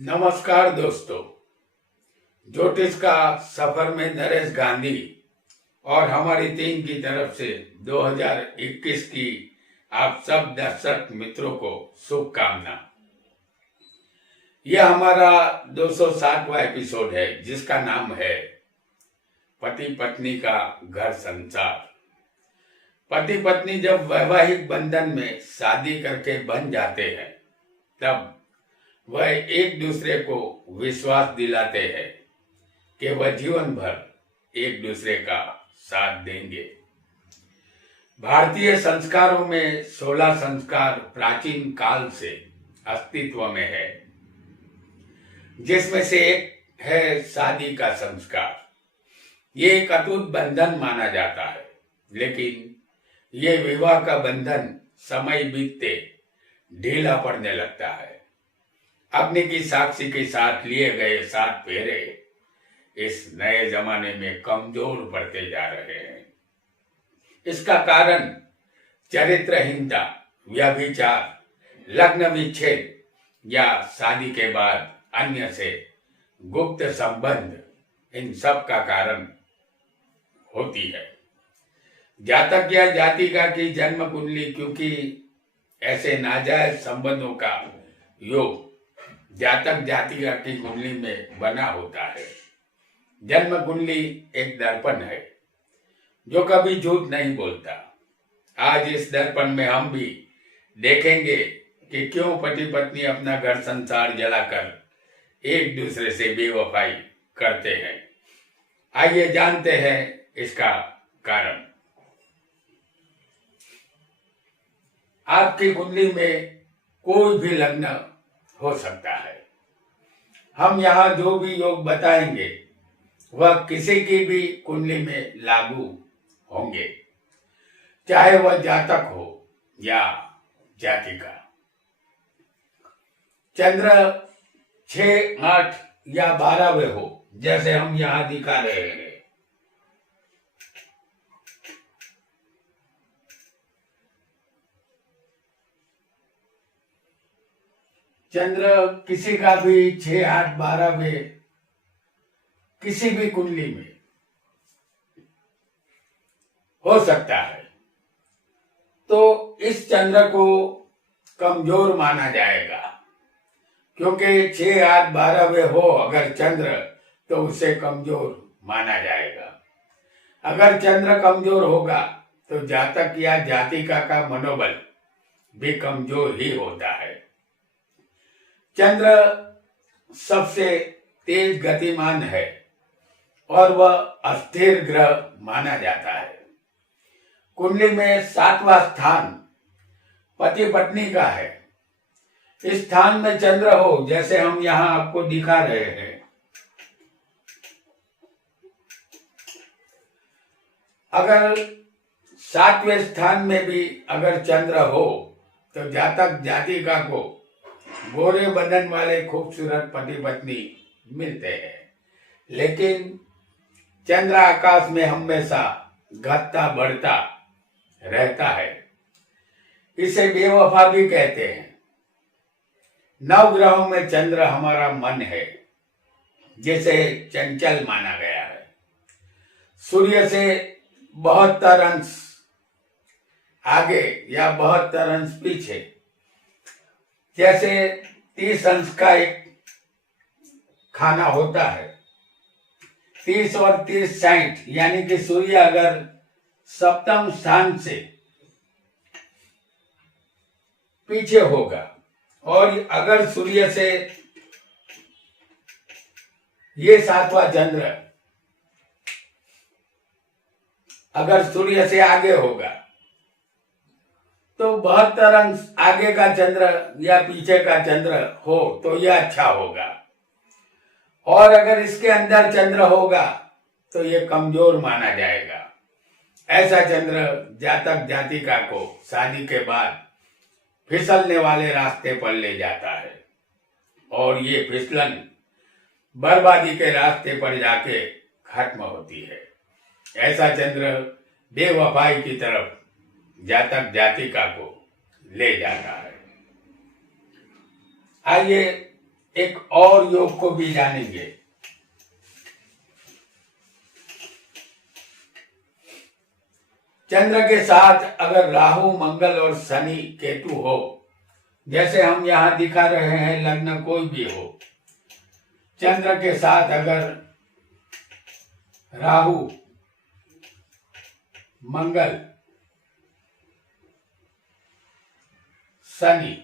नमस्कार दोस्तों। ज्योतिष का सफर में नरेश गांधी और हमारी टीम की तरफ से 2021 की आप सब दर्शक मित्रों को शुभकामना। यह हमारा 260वां एपिसोड है जिसका नाम है पति पत्नी का घर संसार। पति पत्नी जब वैवाहिक बंधन में शादी करके बन जाते हैं तब वह एक दूसरे को विश्वास दिलाते हैं कि वह जीवन भर एक दूसरे का साथ देंगे। भारतीय संस्कारों में 16 संस्कार प्राचीन काल से अस्तित्व में है, जिसमें से एक है शादी का संस्कार। ये एक अटूट बंधन माना जाता है, लेकिन ये विवाह का बंधन समय बीतते ढीला पड़ने लगता है। अग्नि की साक्षी के साथ लिए गए 7 फेरे इस नए जमाने में कमजोर पड़ते जा रहे हैं। इसका कारण चरित्रहीनता, व्यभिचार, लग्न विच्छेद या शादी के बाद अन्य से गुप्त संबंध, इन सब का कारण होती है। जातक या जातिका की जन्म कुंडली, क्योंकि ऐसे नाजायज संबंधों का योग जातक जातिका की कुंडली में बना होता है। जन्म कुंडली एक दर्पण है जो कभी झूठ नहीं बोलता। आज इस दर्पण में हम भी देखेंगे कि क्यों पति पत्नी अपना घर संसार जलाकर एक दूसरे से बेवफाई करते हैं। आइए जानते हैं इसका कारण। आपकी कुंडली में कोई भी लग्न हो सकता है। हम यहाँ जो भी योग बताएंगे वह किसी की भी कुंडली में लागू होंगे, चाहे वह जातक हो या जातिका। चंद्र 6, 8 या 12वें हो, जैसे हम यहाँ दिखा रहे हैं। चंद्र किसी का भी 6, 8, 12वें किसी भी कुंडली में हो सकता है, तो इस चंद्र को कमजोर माना जाएगा। क्योंकि 6, 8, 12वें हो अगर चंद्र, तो उसे कमजोर माना जाएगा। अगर चंद्र कमजोर होगा तो जातक या जातिका का मनोबल भी कमजोर ही होता है। चंद्र सबसे तेज गतिमान है और वह अस्थिर ग्रह माना जाता है। कुंडली में 7वां स्थान पति पत्नी का है। इस स्थान में चंद्र हो, जैसे हम यहाँ आपको दिखा रहे हैं। अगर 7वें स्थान में भी अगर चंद्र हो तो जातक जातिका को गोरे बदन वाले खूबसूरत पति पत्नी मिलते हैं, लेकिन चंद्र आकाश में हमेशा घटता बढ़ता रहता है। इसे बेवफा भी कहते हैं। 9 ग्रहों में चंद्र हमारा मन है, जिसे चंचल माना गया है। सूर्य से 72 अंश आगे या 72 अंश पीछे, जैसे 30 अंश का एक खाना होता है। 30 और 30 60, यानी कि सूर्य अगर सप्तम स्थान से पीछे होगा और अगर सूर्य से ये 7वां चंद्र अगर सूर्य से आगे होगा तो 72 अंश आगे का चंद्र या पीछे का चंद्र हो तो यह अच्छा होगा। और अगर इसके अंदर चंद्र होगा तो यह कमजोर माना जाएगा। ऐसा चंद्र जातक जातिका को शादी के बाद फिसलने वाले रास्ते पर ले जाता है और ये फिसलन बर्बादी के रास्ते पर जाके खत्म होती है। ऐसा चंद्र बेवफाई की तरफ जातक जातिका को ले जाता है। आइए एक और योग को भी जानेंगे। चंद्र के साथ अगर राहु, मंगल और शनि, केतु हो, जैसे हम यहां दिखा रहे हैं, लग्न कोई भी हो, चंद्र के साथ अगर राहु, मंगल, शनि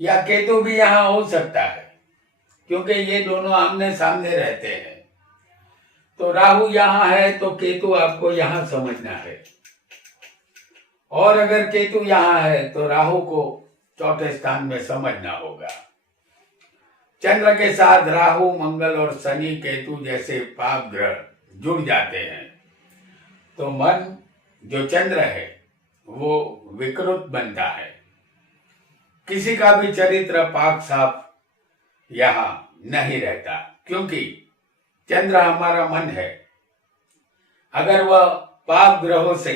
या केतु भी यहां हो सकता है, क्योंकि ये दोनों आमने सामने रहते हैं। तो राहु यहां है तो केतु आपको यहां समझना है, और अगर केतु यहां है तो राहु को चौथे स्थान में समझना होगा। चंद्र के साथ राहु, मंगल और शनि, केतु जैसे पाप ग्रह जुड़ जाते हैं तो मन जो चंद्र है वो विकृत बनता है। किसी का भी चरित्र पाक साफ यहां नहीं रहता, क्योंकि चंद्र हमारा मन है। अगर वह पाप ग्रहों से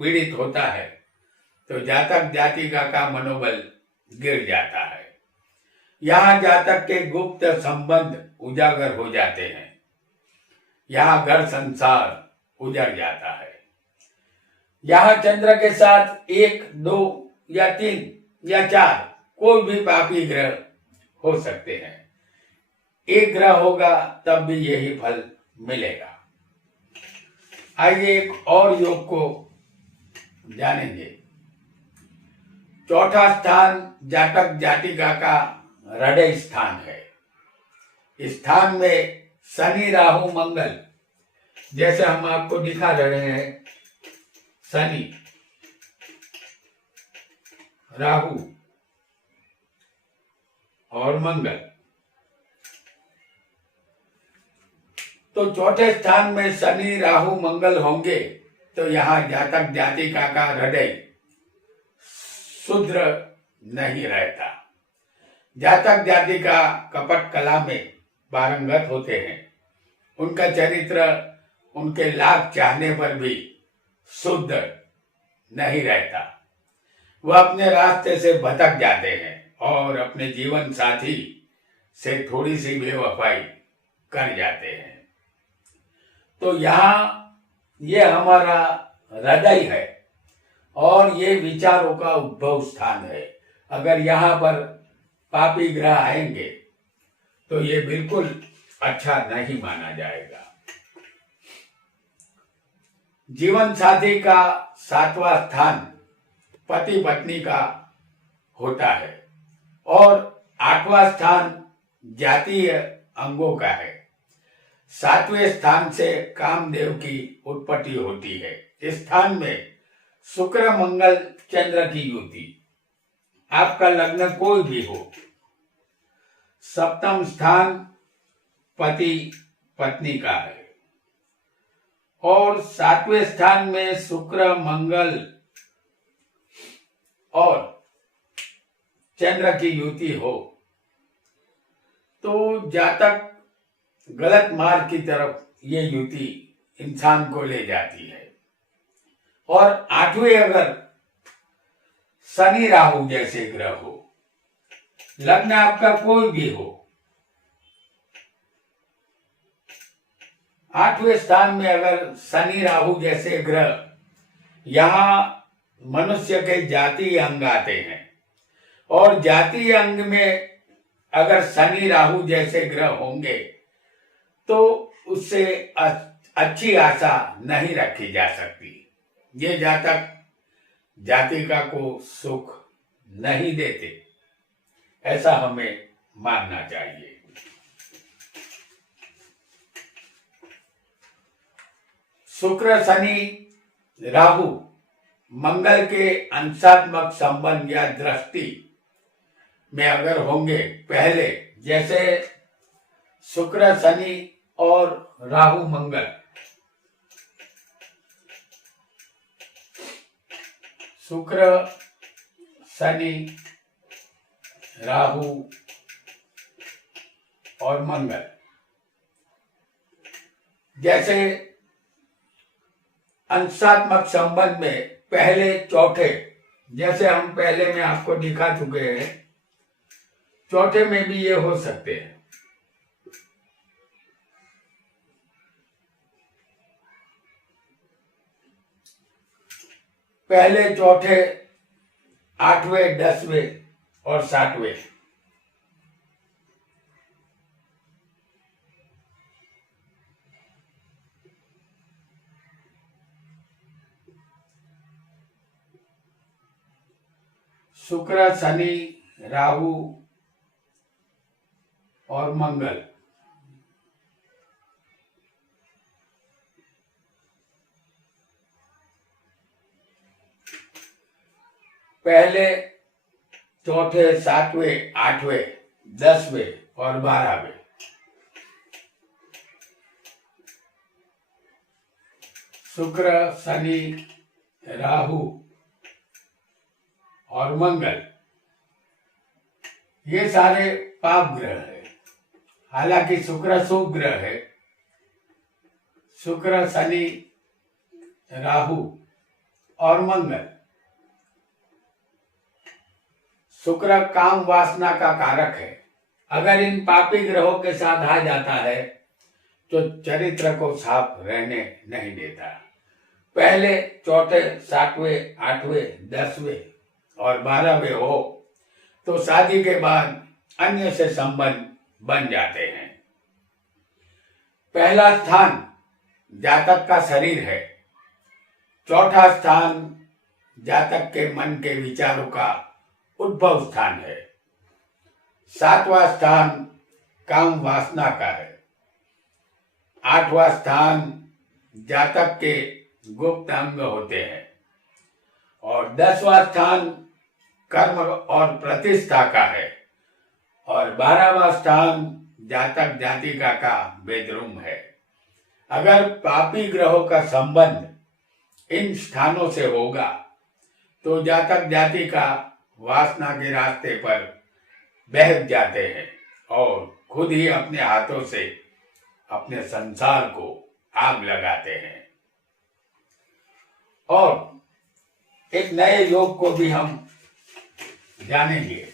पीड़ित होता है तो जातक जातिका का मनोबल गिर जाता है। यहाँ जातक के गुप्त संबंध उजागर हो जाते हैं। यहाँ घर संसार उजड़ जाता है। यहाँ चंद्र के साथ 1, 2 या 3 या 4 कोई भी पापी ग्रह हो सकते हैं। एक ग्रह होगा तब भी यही फल मिलेगा। आइए एक और योग को जानेंगे। चौथा स्थान जातक जातिका का हृदय स्थान है। इस स्थान में शनि, राहु, मंगल, जैसे हम आपको दिखा रहे हैं, शनि, राहु और मंगल, तो चौथे स्थान में शनि, राहु, मंगल होंगे तो यहाँ जातक जातिका का हृदय शुद्र नहीं रहता। जातक जातिका कपट कला में पारंगत होते हैं। उनका चरित्र उनके लाभ चाहने पर भी शुद्ध नहीं रहता। वह अपने रास्ते से भटक जाते हैं और अपने जीवन साथी से थोड़ी सी बेवफाई कर जाते हैं। तो यहाँ ये हमारा हृदय है और ये विचारों का उद्भव स्थान है। अगर यहाँ पर पापी ग्रह आएंगे तो ये बिल्कुल अच्छा नहीं माना जाएगा। जीवन साथी का 7वां स्थान पति पत्नी का होता है और 8वां स्थान जातीय अंगों का है। 7वें स्थान से कामदेव की उत्पत्ति होती है। इस स्थान में शुक्र, मंगल, चंद्र की युति, आपका लग्न कोई भी हो। 7वां स्थान पति पत्नी का है और 7वें स्थान में शुक्र, मंगल और चंद्र की युति हो तो जातक गलत मार्ग की तरफ ये युति इंसान को ले जाती है। और 8वें अगर शनि, राहु जैसे ग्रह हो, लग्न आपका कोई भी हो, 8वें स्थान में अगर शनि, राहु जैसे ग्रह, यहाँ मनुष्य के जातीय अंग आते हैं और जातीय अंग में अगर शनि, राहु जैसे ग्रह होंगे तो उससे अच्छी आशा नहीं रखी जा सकती। ये जातक जातिका को सुख नहीं देते, ऐसा हमें मानना चाहिए। शुक्र, शनि, राहु, मंगल के अंशात्मक संबंध या दृष्टि में अगर होंगे पहले, जैसे शुक्र, शनि और राहु, मंगल, शुक्र, शनि, राहु और मंगल, जैसे अंशात्मक संबंध में पहले, चौथे, जैसे हम पहले में आपको दिखा चुके हैं, चौथे में भी ये हो सकते हैं। पहले, चौथे, आठवें, 10वें और 7वें। शुक्र, शनि, राहु और मंगल। पहले, चौथे, 7वें, 8वें, 10वें और 12वें। शुक्र, शनि, राहु और मंगल, ये सारे पाप ग्रह है। हालांकि शुक्र शुभ ग्रह है। शुक्र, शनि, राहु और मंगल। शुक्र काम वासना का कारक है। अगर इन पापी ग्रहों के साथ आ जाता है तो चरित्र को साफ रहने नहीं देता। पहले, चौथे, 7वें, 8वें, 10वें और 12वें हो तो शादी के बाद अन्य से संबंध बन जाते हैं। पहला स्थान जातक का शरीर है। चौथा स्थान जातक के मन के विचारों का उद्भव स्थान है। 7वां स्थान काम वासना का है। 8वां स्थान जातक के गुप्त अंग होते हैं और 10वां स्थान कर्म और प्रतिष्ठा का है और 12वां स्थान जातक जातिका का बेडरूम है। अगर पापी ग्रहों का संबंध इन स्थानों से होगा तो जातक जातिका वासना के रास्ते पर बह जाते हैं और खुद ही अपने हाथों से अपने संसार को आग लगाते हैं। और एक नए योग को भी हम जानेंगे।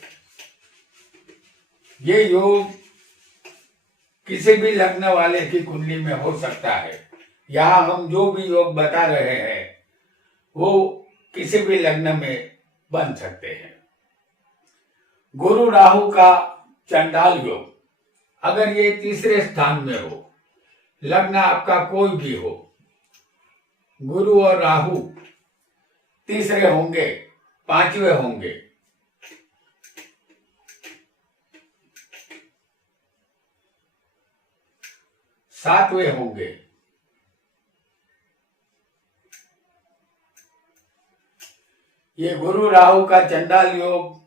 ये योग किसी भी लग्न वाले की कुंडली में हो सकता है। यहाँ हम जो भी योग बता रहे हैं वो किसी भी लग्न में बन सकते हैं। गुरु राहु का चंडाल योग, अगर ये तीसरे स्थान में हो, लग्न आपका कोई भी हो, गुरु और राहु तीसरे होंगे, 5वें होंगे, सातवें होंगे, ये गुरु राहु का चंडाल योग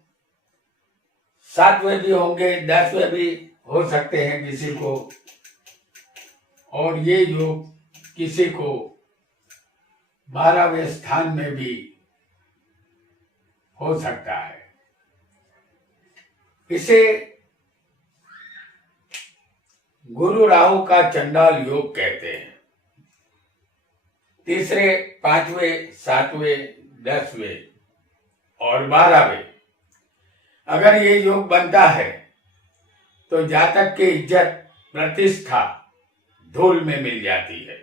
7वें भी होंगे, 10वें भी हो सकते हैं किसी को, और ये योग किसी को 12वें स्थान में भी हो सकता है। इसे गुरु राहु का चंडाल योग कहते हैं। तीसरे, 5वें, 7वें, 10वें और 12वें अगर ये योग बनता है तो जातक की इज्जत प्रतिष्ठा धूल में मिल जाती है।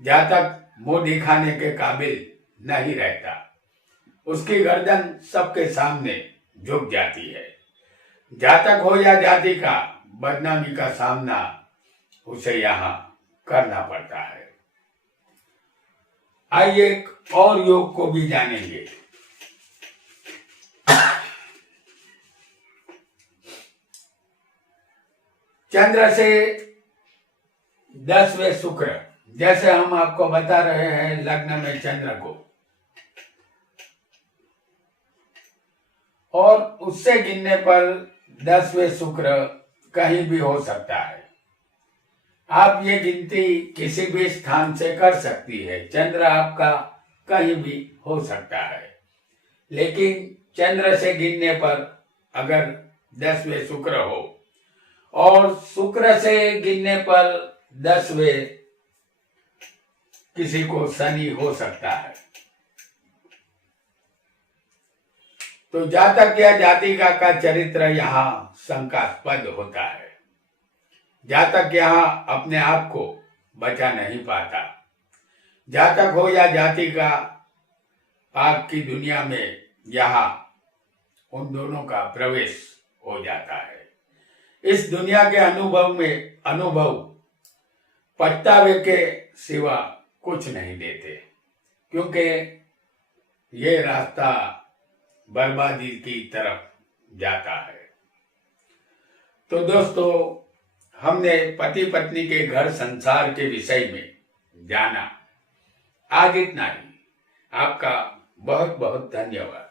जातक मुंह दिखाने के काबिल नहीं रहता। उसकी गर्दन सबके सामने झुक जाती है। जातक हो या जाति का, बदनामी का सामना उसे यहाँ करना पड़ता है। आइए एक और योग को भी जानेंगे। चंद्र से 10वें शुक्र, जैसे हम आपको बता रहे हैं लग्न में चंद्र को, और उससे गिनने पर 10वें शुक्र कहीं भी हो सकता है। आप ये गिनती किसी भी स्थान से कर सकती है। चंद्र आपका कहीं भी हो सकता है, लेकिन चंद्र से गिनने पर अगर 10वें शुक्र हो और शुक्र से गिनने पर 10वें किसी को शनि हो सकता है। तो जातक या जातिका का चरित्र यहाँ शंकास्पद होता है। जातक यहाँ अपने आप को बचा नहीं पाता। जातक हो या जातिका, पाप की दुनिया में यहाँ उन दोनों का प्रवेश हो जाता है। इस दुनिया के अनुभव पछतावे के सिवा कुछ नहीं देते, क्योंकि ये रास्ता बर्बादी की तरफ जाता है। तो दोस्तों, हमने पति पत्नी के घर संसार के विषय में जाना। आज इतना ही। आपका बहुत बहुत धन्यवाद।